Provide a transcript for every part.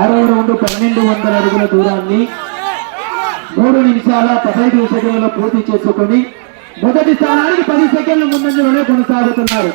ఆరవ రౌండ్ 1200 అడుగుల దూరాన్ని 3 నిమిషాల 15 సెకండ్లలో పూర్తి చేసుకొని మొదటి స్థానానికి 10 సెకండ్ల ముందంజలోనే కొనసాగుతున్నారు.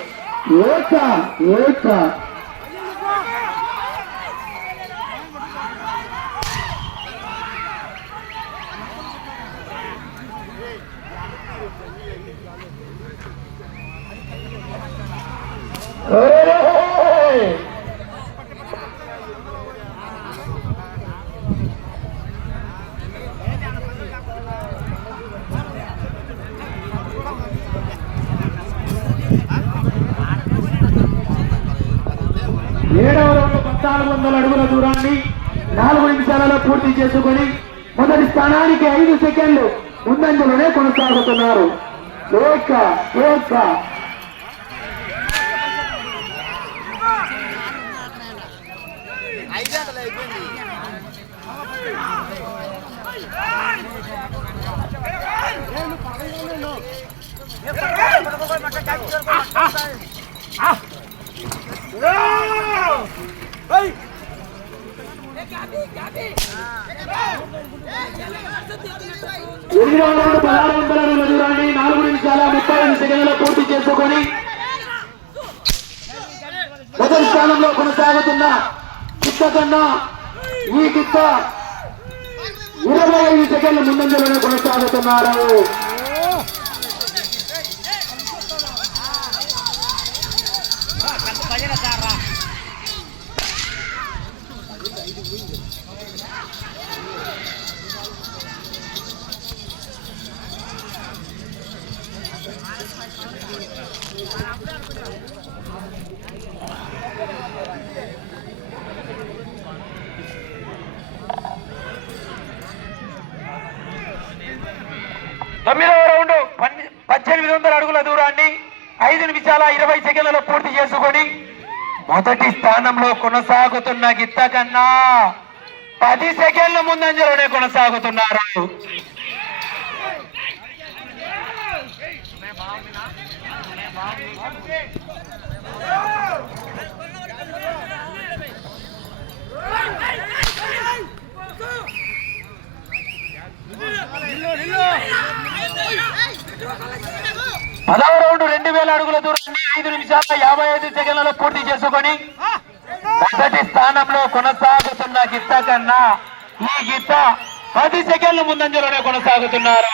ఏడవ రౌండ్ 1400 అడుగుల దూరాన్ని 4 నిమిషాలలో పూర్తి చేసుకొని మొదటి స్థానానికి 5 సెకండ్లు ముందంజలోనే కొనసాగుతున్నారు. ఎనిమిదవ రౌండ్ 1600 అడుగుల దూరాన్ని 4 నిమిషాల 35 సెకండ్లలో పూర్తి చేసుకొని మొదటి స్థానంలో కొనసాగుతున్న గిత్త కన్నా ఈ గిత్త 25 సెకండ్ల ముందంజలోనే కొనసాగుతున్నారు. తొమ్మిదవ రౌండ్ 1800 అడుగుల దూరాన్ని 5 నిమిషాల 20 సెకండ్లలో పూర్తి చేసుకొని మొదటి స్థానంలో కొనసాగుతున్న గిత్త కన్నా 10 సెకండ్ల ముందంజలోనే కొనసాగుతున్నారు. పదవ రౌండ్ 2000 అడుగుల దూరాన్ని 5 నిమిషాల 55 సెకండ్లలో పూర్తి చేసుకొని మొదటి స్థానంలో కొనసాగుతున్న గిత్త కన్నా ఈ గిత్త 10 సెకండ్ల ముందంజలోనే కొనసాగుతున్నారు.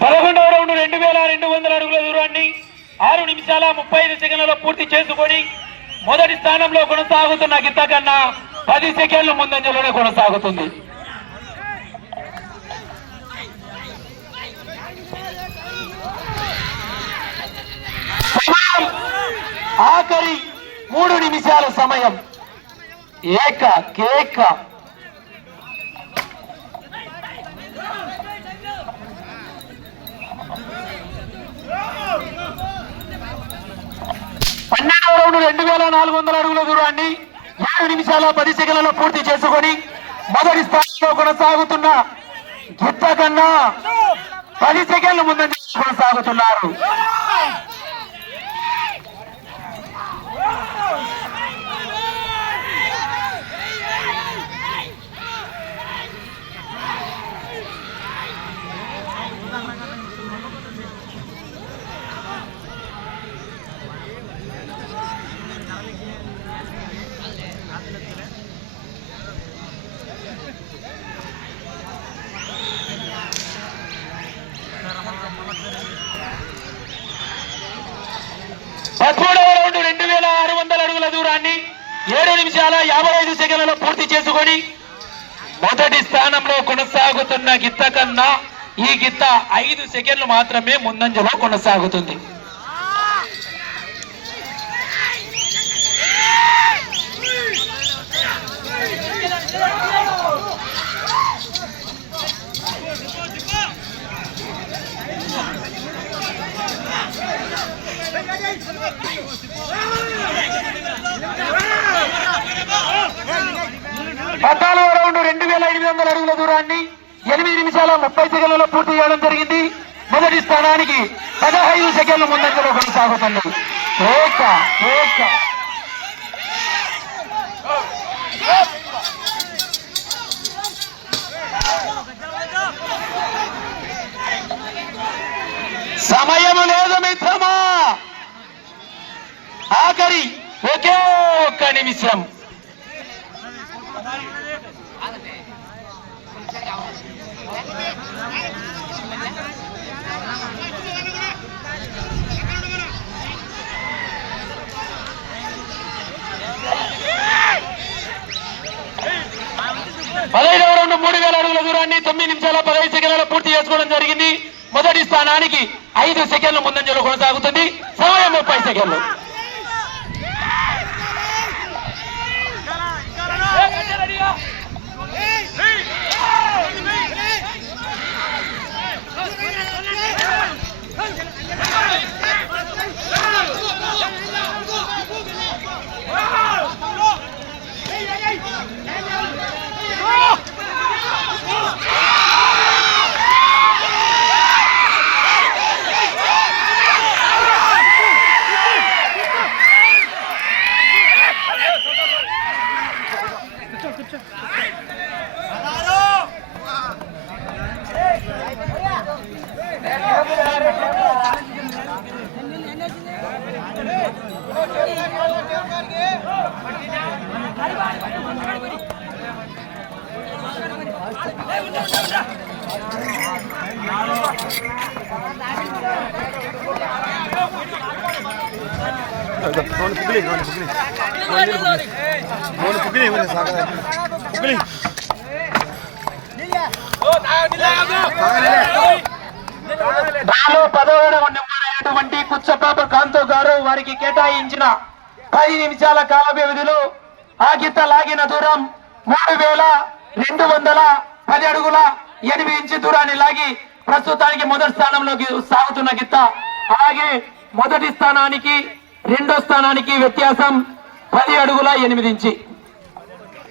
పదకొండవ రౌండ్ 2200 అడుగుల దూరాన్ని 6 నిమిషాల 35 సెకండ్లలో పూర్తి చేసుకొని మొదటి స్థానంలో కొనసాగుతున్న గిత్త కన్నా 10 సెకండ్ల ముందంజలోనే కొనసాగుతుంది. ఆఖరి 3 నిమిషాల సమయం. కేక 12వ రౌండ్ 2400 అడుగుల దూరాన్ని 7 నిమిషాల 10 సెకండ్లలో పూర్తి చేసుకొని మొదటి స్థానంలో కొనసాగుతున్న గిత్త కన్నా 10 సెకండ్ల ముందంజ కొనసాగుతున్నారు. రౌండ్ 2600 అడుగుల దూరాన్ని 7 నిమిషాల 55 సెకండ్లలో పూర్తి చేసుకొని మొదటి స్థానంలో కొనసాగుతున్న గిత్త కన్నా ఈ గిత్త 5 సెకండ్లు మాత్రమే ముందంజలో కొనసాగుతుంది. 14వ రౌండ్ 2800 అడుగుల దూరాన్ని 8 నిమిషాల 30 సెకండ్లలో పూర్తి చేయడం జరిగింది. మొదటి స్థానానికి 15 సెకండ్ల ముందంజలో కొనసాగుతుంది. సమయము లేదు మిత్రమా, ఆఖరి ఒకే ఒక్క నిమిషం. పదహైదవ రౌండ్ 3000 అడుగుల దూరాన్ని 9 నిమిషాల 15 సెకండ్లలో పూర్తి చేసుకోవడం జరిగింది. మొదటి స్థానానికి 5 సెకండ్ల ముందంజలో కొనసాగుతుంది. సమయం 30 సెకండ్లు. నాలో 10వ నెంబర్ కుచ్చపాప కాంతో గారు వారికి కేటాయించిన 10 నిమిషాల కాల వ్యవధిలో ఆ గిత్త లాగిన దూరం 3210 అడుగుల 8 ఇంచు దూరాన్ని లాగి ప్రస్తుతానికి మొదటి స్థానంలోకి సాగుతున్న గిత్త. అలాగే మొదటి స్థానానికి రెండో స్థానానికి వ్యత్యాసం 10 అడుగుల 8 ఇంచు.